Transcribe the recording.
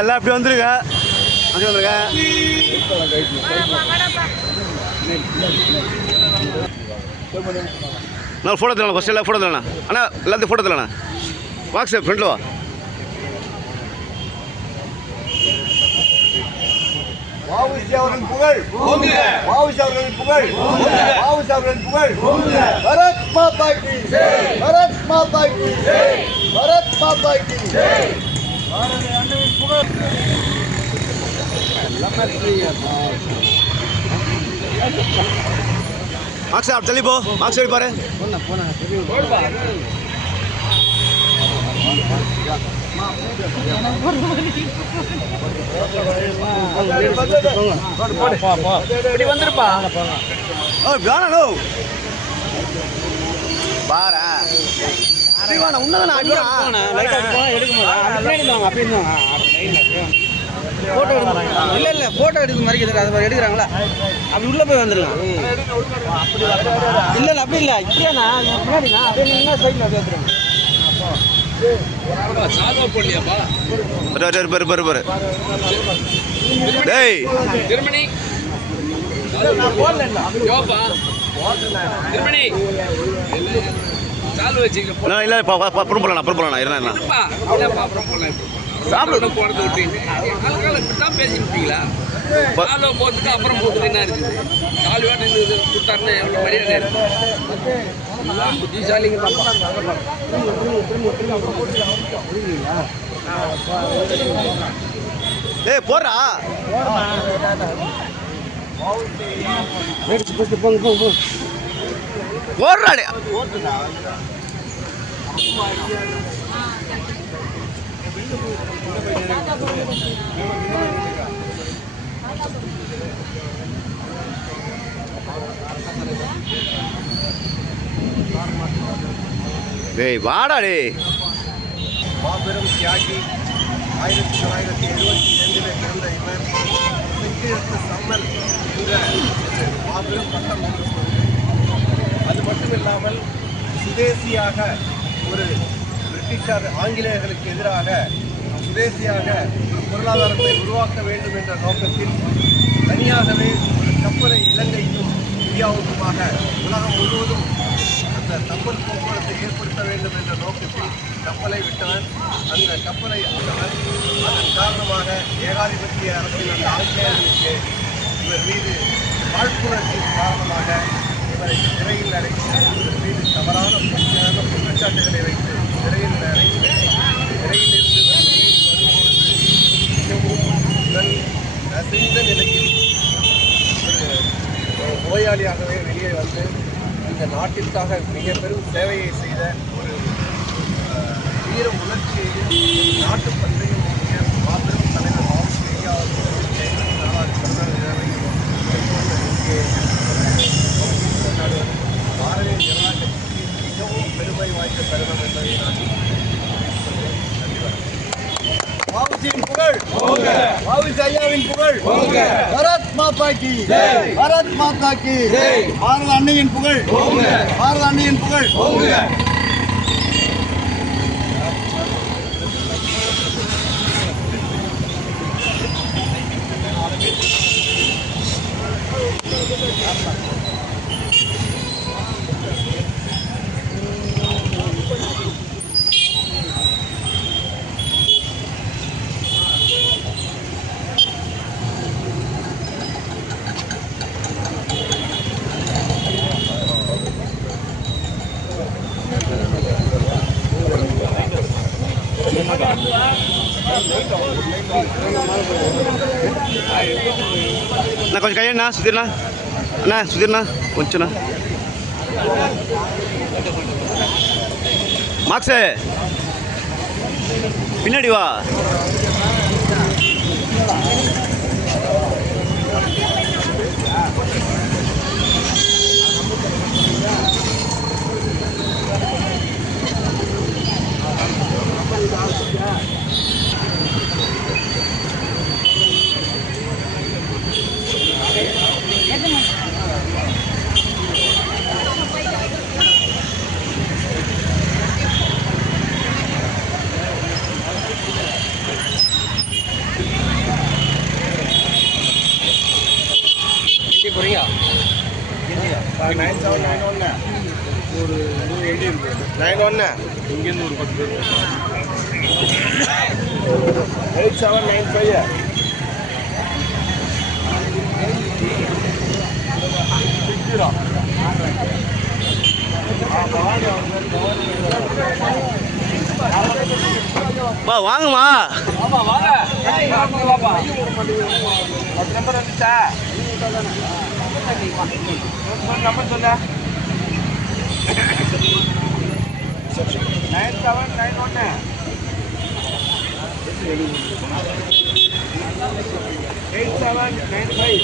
எல்லாம் அப்படி வந்துருங்க. அப்படி வந்துருங்க. நான் ஃபோட்டோ தரலாம் ஃபஸ்ட் எல்லாம் ஃபோட்டோ தரலாம் அண்ணா எல்லாத்தையும் ஃபோட்டோ தரலாம் வாட்ஸ்அப் ஃப்ரெண்டில் வா வாவுசி அவர்களின் புகழ். வாவுசி அவர்களின் புகழ். வாவுசி அவர்களின் புகழ். பரத் மாதா கி பரத் மாதா கி பரத் மாதா கி பாரத அன்னையின் புகழ். மார்க்ஸ் அப்படி தள்ளி போ மார்க்ஸ் எப்படி பாரு ஓ வேணா பாரா வேணாம் உன்னதானே போட்டோ எடுக்கணும் இல்ல இல்ல போட்டோ எடுக்க மாதிரி இருக்குது அது மாதிரி எடுக்கிறாங்களா? அப்படி உள்ள போய் வந்துடலாம். இல்ல இல்ல அப்படி இல்ல. இப்படியாண்ணா முன்னாடிண்ணா அப்படியே நீங்க சைட்ல அப்படியே டேய். திருமணி. யோப்பா திருமணி. இல்லை அப்புறம் போகலாம் அப்புறம் போகலாம் இருந்தா சாப்பிட போனது விட்டீங்க ஆளுக்கால இப்படித்தான் பேசிருப்பீங்களா ப- சாலோ போட்டுட்டு அப்புறம் போட்டுட்டு என்ன இருக்குது? கால் வேட்டை கொடுத்தாருன்னா எவ்வளோ மரியாதை இருக்கு? எல்லாம் புத்திசாலிங்க டேய் போடுறா போடுறா டே டேய் வாடா டேய் மாபெரும் தியாகி ஆயிரத்தி தொள்ளாயிரத்தி எழுபத்தி ரெண்டில் பிறந்த இவர் செக்கிழக்கு சம்மல் என்ற மாபெரும் பட்டம் பெற்று அது மட்டும் இல்லாமல் சுதேசியாக ஒரு பிரிட்டிஷார் ஆங்கிலேயர்களுக்கு எதிராக சுதேசியாக பொருளாதாரத்தை உருவாக்க வேண்டும் என்ற நோக்கத்தில் தனியாகவே ஒரு கப்பலை இலங்கைக்கும் இந்தியாவுக்குமாக உலகம் முழுவதும் அந்த கப்பல் போக்குவரத்தை ஏற்படுத்த வேண்டும் என்ற நோக்கத்தில் கப்பலை விட்டவர். அந்த கப்பலை அவர் அதன் காரணமாக ஏகாதிபத்திய அரசின் அந்த ஆங்கிலேயர்களுக்கு இவர் மீது வாழ்ப்புணர்ச்சியின் காரணமாக இவரை சிறையில் அடைத்து இவர் மீது தவறான குற்றச்சாட்டுகளை வைத்து சிறையில் வரும்பொழுது மிகவும் நிலையில் ஒரு நோயாளியாகவே வெளியே வந்து இந்த நாட்டிற்காக மிக பெரும் சேவையை செய்த ஒரு வீர உணர்ச்சியையும் நாட்டுப்பற்றையும் காசியின் புகழ். பாவிஸ் ஐயாவின் புகழ். பரத் மாதா கி. பரத் மாதா கி. பாரத அன்னையின் புகழ். பாரத அன்னையின் புகழ். கொஞ்சம் கையண்ணா சுதிர்ணா அண்ணா சுதீர்ண்ணா கொஞ்சம்ண்ணா. மார்க்ஸு பின்னாடி வா. நைன் செவன் நைன் ஒன்று ஒரு நைன் ஒன்று இங்கேருந்து ஒரு பத்து பேர் eight seven nine five zero வா வாங்கம்மா ஆமா வாங்க பத்து நம்பர் வந்துச்சா நம்பர் சொல்ல நைன் செவன் நைன் ஒன்று எயிட் செவன் நைன் ஃபைவ்